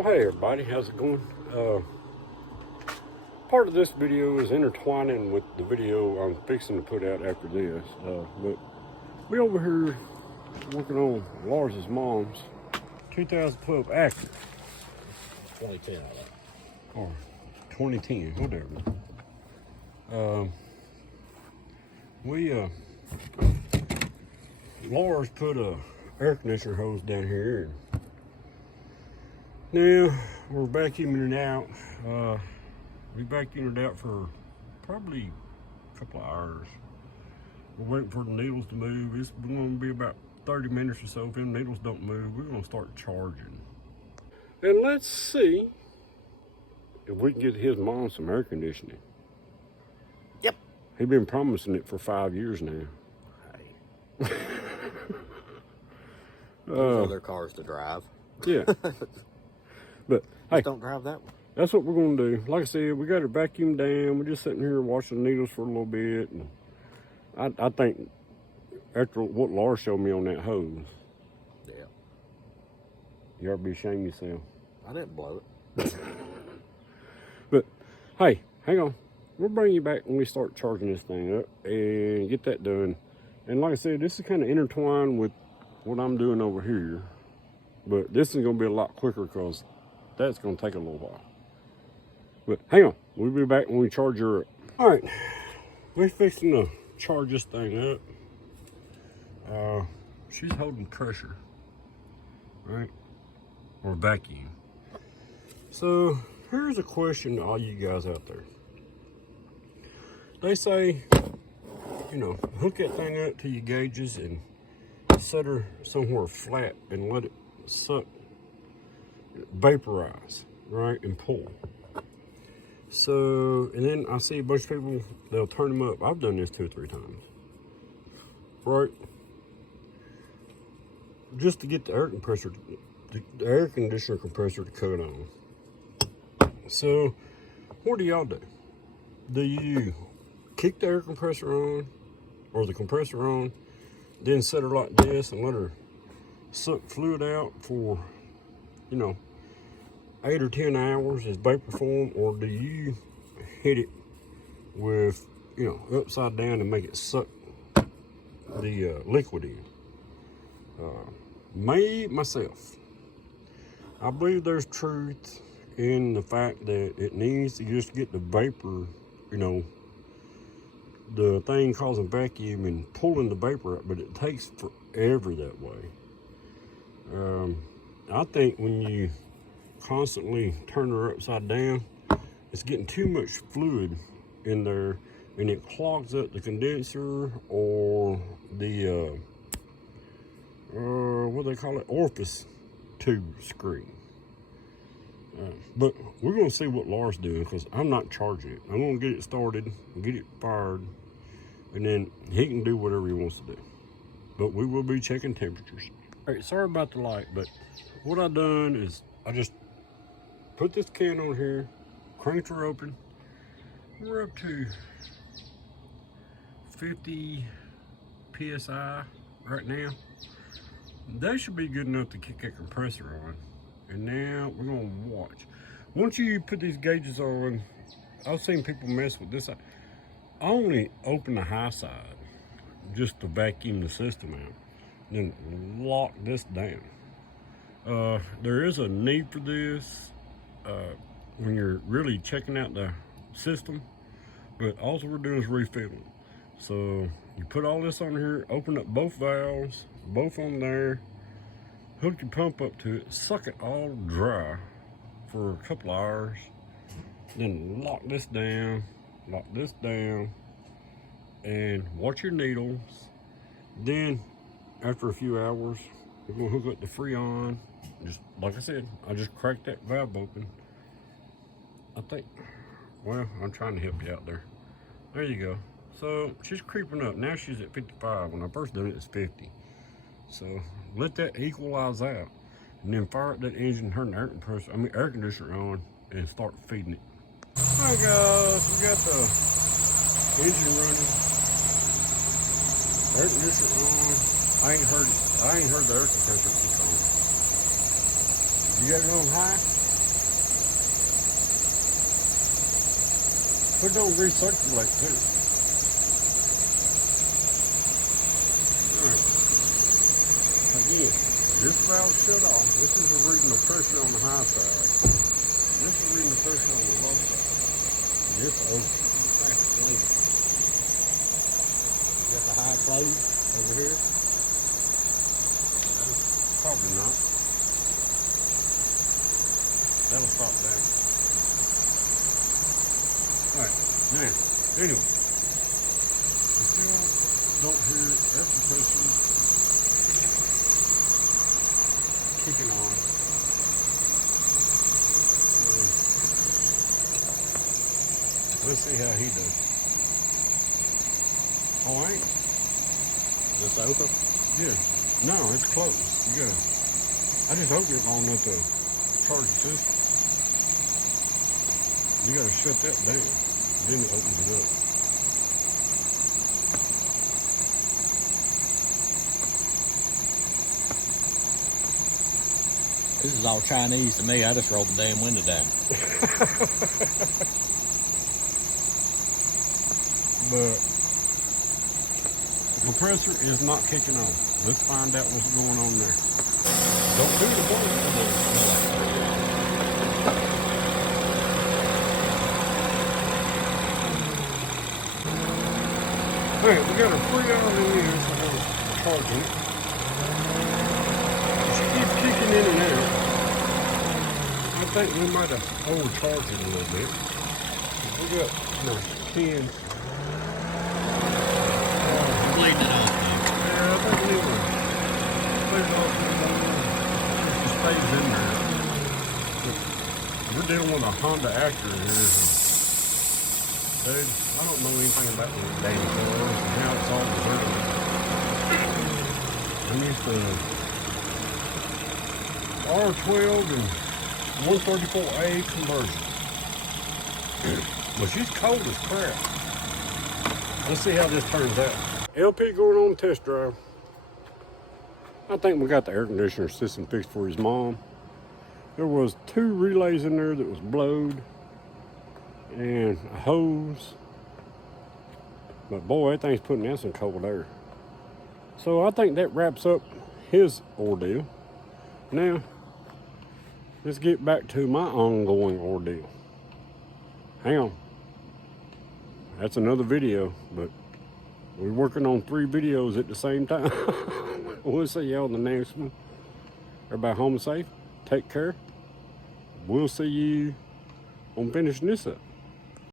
Well, hey everybody, how's it going? Part of this video is intertwining with the video I'm fixing to put out after this. But we over here working on Lars's mom's 2012 Acura. 2010 on that. Or 2010, whatever. Lars put a air conditioner hose down here. Now we're vacuuming it out. We vacuumed it out for probably a couple of hours. We're waiting for the needles to move. It's going to be about 30 minutes or so. If them needles don't move, we're going to start charging. And let's see if we can get his mom some air conditioning. Yep. He's been promising it for 5 years now. Hey. Those other cars to drive. Yeah. But hey, just don't drive that one. That's what we're going to do. Like I said, we got it vacuumed down. We're just sitting here watching the needles for a little bit. And I think after what Lars showed me on that hose, Yeah. you ought to be ashamed of yourself. I didn't blow it. But hey, hang on. We'll bring you back when we start charging this thing up and get that done. And like I said, this is kind of intertwined with what I'm doing over here. But this is going to be a lot quicker because that's going to take a little while. But hang on, we'll be back when we charge her up. All right, we're fixing to charge this thing up. She's holding pressure, right? Or vacuum. So here's a question to all you guys out there. They say, you know, hook that thing up to your gauges and set her somewhere flat and let it suck, vaporize, right, and pull. So, and then I see a bunch of people, they'll turn them up. I've done this 2 or 3 times, right? Just to get the air compressor, the air conditioner compressor to cut on. So, what do y'all do? Do you kick the air compressor on, or the compressor on, then set her like this and let her suck fluid out for, you know, 8 or 10 hours as vapor form, or do you hit it with, you know, upside down and make it suck the liquid in? Myself, I believe there's truth in the fact that it needs to just get the vapor, you know, the thing causing vacuum and pulling the vapor out, but it takes forever that way. I think when you constantly turn her upside down, it's getting too much fluid in there and it clogs up the condenser or the what do they call it, orifice tube screen. But we're going to see what Lars doing, because I'm not charging it. I'm going to get it started, get it fired, and then he can do whatever he wants to do. But we will be checking temperatures. All right, sorry about the light, but what I done is I just put this can on here, cranked her open. We're up to 50 PSI right now. That should be good enough to kick that compressor on. And now we're gonna watch. Once you put these gauges on, I've seen people mess with this. I only open the high side just to vacuum the system out. Then lock this down. There is a need for this when you're really checking out the system, but all we're doing is refilling. So you put all this on here, open up both valves, both on there, hook your pump up to it, suck it all dry for a couple hours, then lock this down, and watch your needles. Then after a few hours, we're gonna hook up the Freon. Just like I said, I just cracked that valve open. I think, well, I'm trying to help you out there. There you go. So she's creeping up. Now she's at 55. When I first done it, it's 50. So let that equalize out, and then fire up that engine, turn the air conditioner on, and start feeding it. All right, guys, we got the engine running, air conditioner on. I ain't heard the air compressor kick on. You got it on high? But don't recirculate too. Alright. Again, this valve shut off. This is reading the pressure on the high side. This is reading the pressure on the low side. This open. That's clean. Got the high close over here. Probably not. That'll stop that. Alright, now, anyway. I still don't hear air compressor kicking on. Let's see how he does. Oh, ain't. Is this open? Yeah. No, it's closed. You gotta. I just hope it's long enough to charge the system. You gotta shut that down. Then it opens it up. This is all Chinese to me. I just rolled the damn window down. But the compressor is not kicking on. Let's find out what's going on there. Don't do the board. Alright, we got a Freon in here, so I'm charging it. She keeps kicking in and out. I think we might have overcharged it a little bit. We got 10. Bleeding it off. Yeah, I think we will. Bleed it off a little more. It stays in there. But we're dealing with a Honda Acura here. So. Dude, I don't know anything about these damn cars and how it's all designed. I'm used to R12 and 134A conversion. Well, she's cold as crap. Let's see how this turns out. LP going on test drive. I think we got the air conditioner system fixed for his mom. There was 2 relays in there that was blowed and a hose. But boy, that thing's putting out some cold air. So I think that wraps up his ordeal. Now, let's get back to my ongoing ordeal. Hang on. That's another video, but we're working on 3 videos at the same time. We'll see y'all in the next one. Everybody home safe. Take care. We'll see you on finishing this up.